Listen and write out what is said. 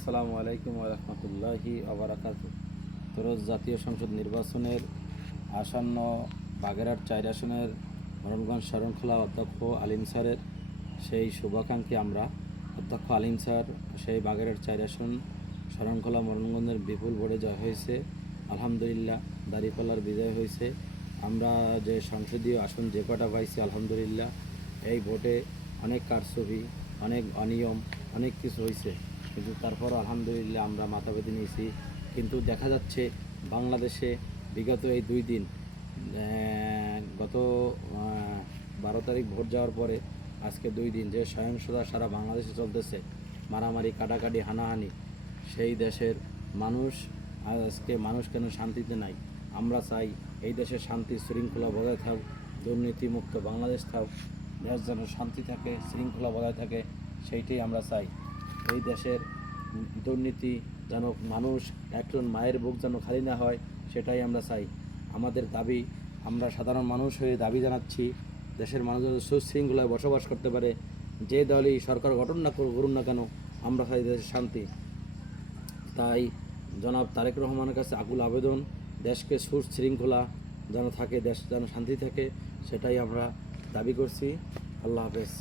আসসালামু আলাইকুম ওয়া রাহমাতুল্লাহি ওয়া বারাকাতুহু। তোরজ জাতীয় সংসদ নির্বাচনের আসন্ন বাগেরহাট 4 আসনের মরণগঞ্জ শরণখোলা অধ্যক্ষ আলিম স্যারের সেই শুভাকাঙ্ক্ষী আমরা। অধ্যক্ষ আলিম স্যার সেই বাগেরহাট 4 আসন শরণখোলা মরণগঞ্জের বিপুল ভোটে জয় হয়েছে। আলহামদুলিল্লাহ, দাঁড়িপাল্লার বিজয় হয়েছে। আমরা যে সংসদীয় আসন যে কটা পাইছি আলহামদুলিল্লাহ, এই ভোটে অনেক কারচুপি, অনেক অনিয়ম, অনেক কিছু হয়েছে, কিন্তু তারপরও আলহামদুলিল্লাহ আমরা মাথা পেতে নিয়েছি। কিন্তু দেখা যাচ্ছে বাংলাদেশে বিগত এই 2 দিন, গত 12 তারিখ ভোট যাওয়ার পরে আজকে 2 দিন যে সহিংসতা সারা বাংলাদেশে চলতেছে, মারামারি, কাটাকাটি, হানাহানি, সেই দেশের মানুষ আজকে কেন শান্তিতে নাই? আমরা চাই এই দেশের শান্তি শৃঙ্খলা বজায় থাক, দুর্নীতিমুক্ত বাংলাদেশ থাক, দেশ যেন শান্তি থাকে, শৃঙ্খলা বজায় থাকে, সেইটাই আমরা চাই। এই দেশের দুর্নীতি যেন মানুষ, একজন মায়ের বুক যেন খালি না হয়, সেটাই আমরা চাই। আমাদের দাবি, আমরা সাধারণ মানুষ হয়ে দাবি জানাচ্ছি, দেশের মানুষ যেন সুশৃঙ্খলায় বসবাস করতে পারে। যে দলই সরকার গঠন না করুন না কেন, আমরা চাই দেশের শান্তি। তাই জনাব তারেক রহমানের কাছে আকুল আবেদন, দেশকে সুশৃঙ্খলা যেন থাকে, দেশ যেন শান্তি থাকে, সেটাই আমরা দাবি করছি। আল্লাহ হাফেজ।